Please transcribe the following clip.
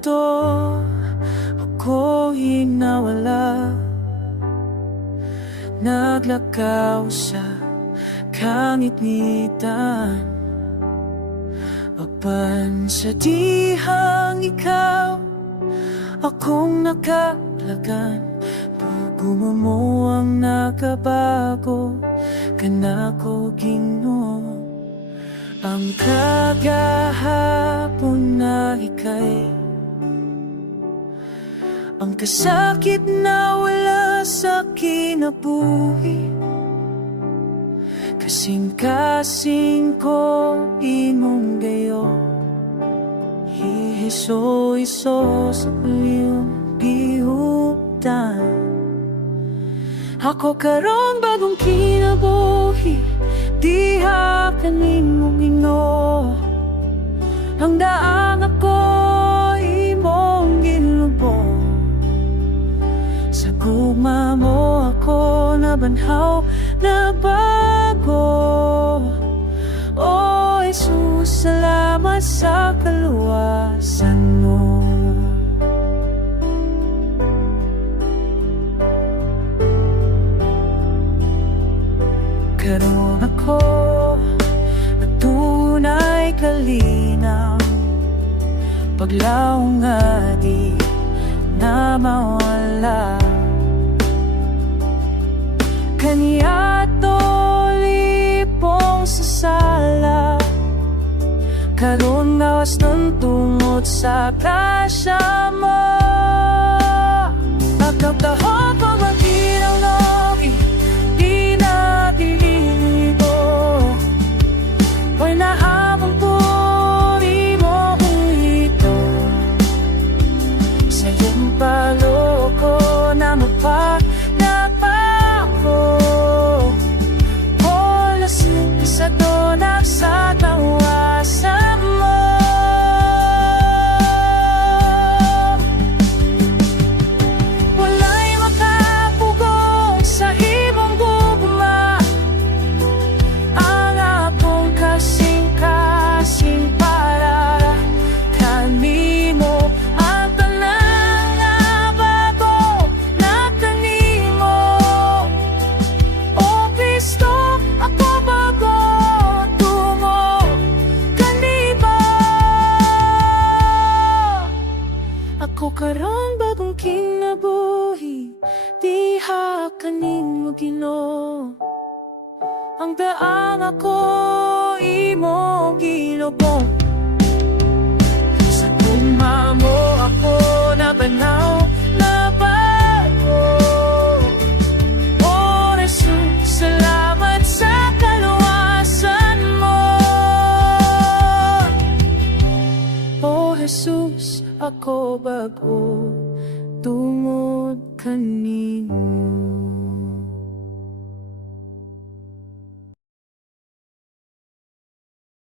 to ako'y nawala, naglakaw sa kangit-ngitan. Pagpansadihang ikaw akong nakalagan, pag-guma mo ang nakabago, kanako Ginoo. Ang kagahapon na ika'y ang kasakit na wala sa kinabuhi, kasing-kasing ko imong gayo, hihiso-iso sa iyong pihutan. Ako karon bagong kinabuhi, diha kaning mong Ginoo. Ang daang ako imong ginlubong, sa gugma mo ako nabanhaw, nabago. Oh Jesus, salamat sa kaluwasan mo. Karon ako na tunay kalinaw, paglaw nga di na mawala. Kaniya to lipong sa sala, karon gawas nun tungod sa grasya mo. Pagkabtaho pa maginaw nogi, di na diligo, pa'y nahabang puri mo ito. Sa iyong paloko na magpa sa donak sa kawasan mo. Wala'y makapugong sa imong gugma, ang akong kasing-kasing para kanimo. Ang tanan nga bago na kanimo, O Kristo, ako bago. Ako karon bagong kinabuhi, diha kaning mo Ginoo. Ang daang ako imo ginubong, sa gugma mo ako nabanaw, nabago. Oh Jesus, salamat sa kaluwasan mo. Oh Jesus, ako bago tungod kanino.